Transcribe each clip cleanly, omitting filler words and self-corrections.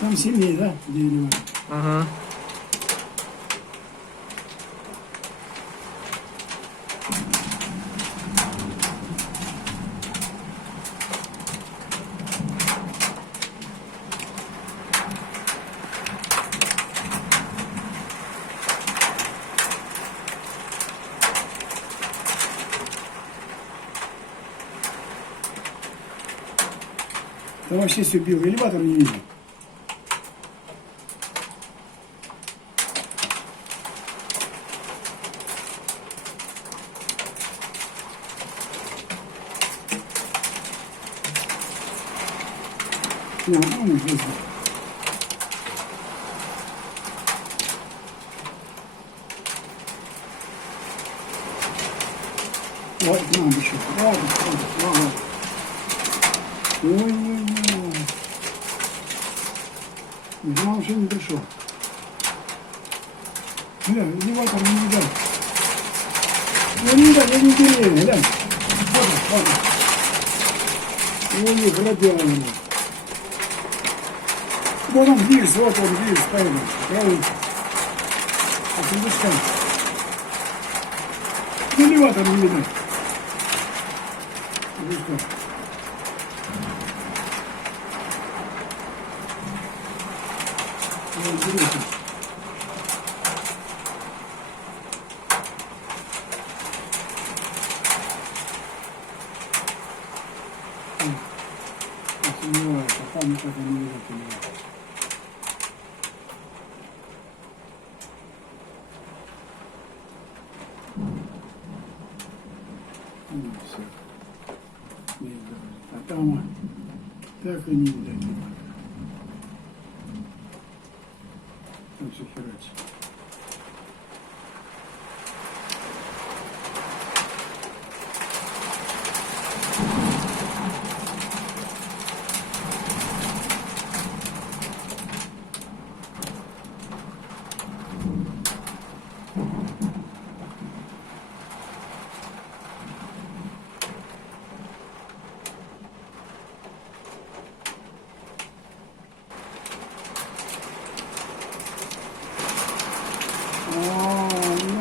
Там сильнее, да, дерево? Ага. Там вообще все белое. Элеватор не видно. Ну, здесь. Вот, надо еще. Ладно. Ой-ой-ой. Я уже не пришел. Глянь, элеватор не видать. Я не видать, я не деревья, глянь. Вот. Ой, грабями. Вот он вниз, поэтому. Правильно. А ты элеватор не видать. Интересно. Сомневаюсь, а там никак не видно. Ну, все. А там так и не видать. Там все херачит.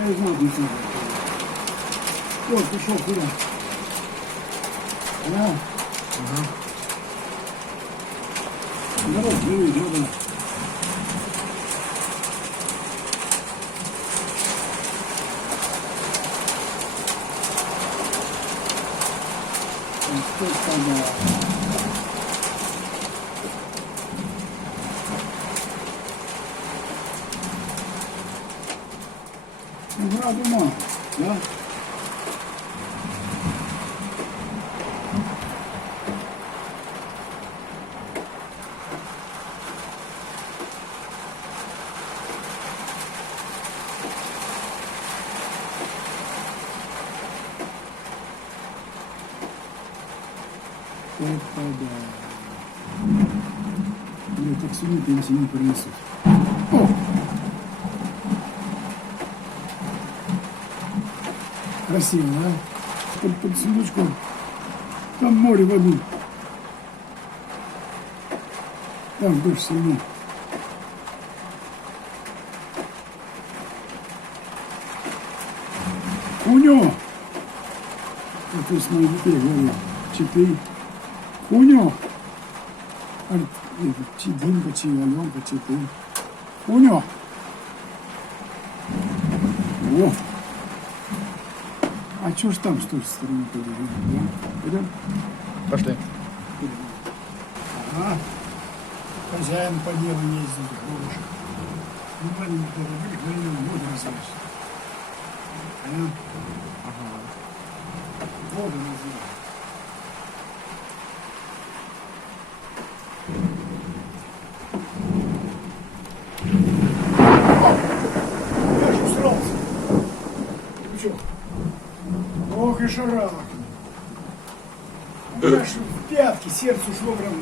Я и знал, не знаю. Вот, пошел куда? Да? Ага. Народ, живи, да. Что тогда? Граду мало, да? Это да. Я так сильно пенсии не принесут. О! Красиво, да? Под сундучком. Там море воды. Там дождь сильнее. Куньо! Как из моих детей говорят. Чипей. Куньо! Димка, Аленка, Чипей. Куньо! О! А что ж там с той стороны пойдем? Пойдем? Пошли. Ага. Хозяин по делу ездит, бабушка. Ну, маленький корабль, мы не воду разрушили. Ага. Воду разрушили. Я же усрался. Ну что? Ох и шарах. Я ж в пятки, сердце ушло прям.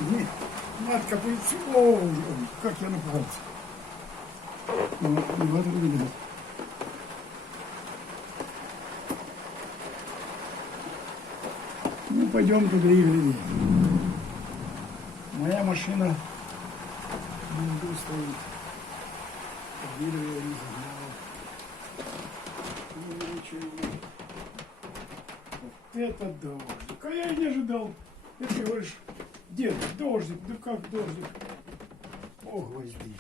Матка пыльцу. О, как я напугался. Вот, это выглядит. Ну, пойдем туда и глядим. Моя машина Бинду стоит. Победу я не загнал. Ну, ничего нет. Вот это дождик. А я и не ожидал. И ты говоришь, дед, дождик, да как дождик? О, гвозди.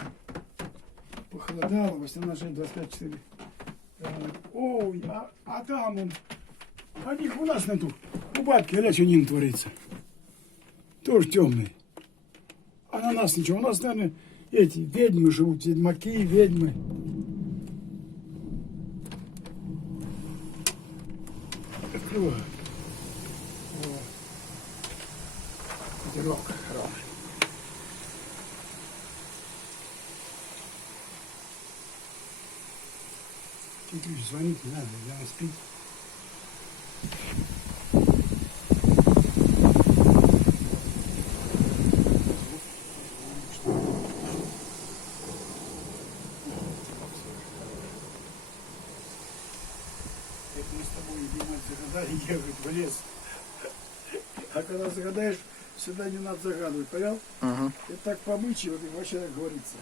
Похолодало, 18-25-4. Ой, а там он. А них у нас нету. У бабки, глядь, что ним творится. Тоже темный. А на нас ничего. У нас, наверное, эти ведьмы живут, ведьмаки, ведьмы. Открываю. Ветерок хороший. Ключ звонить не надо, она спит. Это мы с тобой, видимо, загадали ехать в лес. А когда загадаешь, всегда не надо загадывать, понял? Ага. Это так по обычаю, вот и вообще так говорится.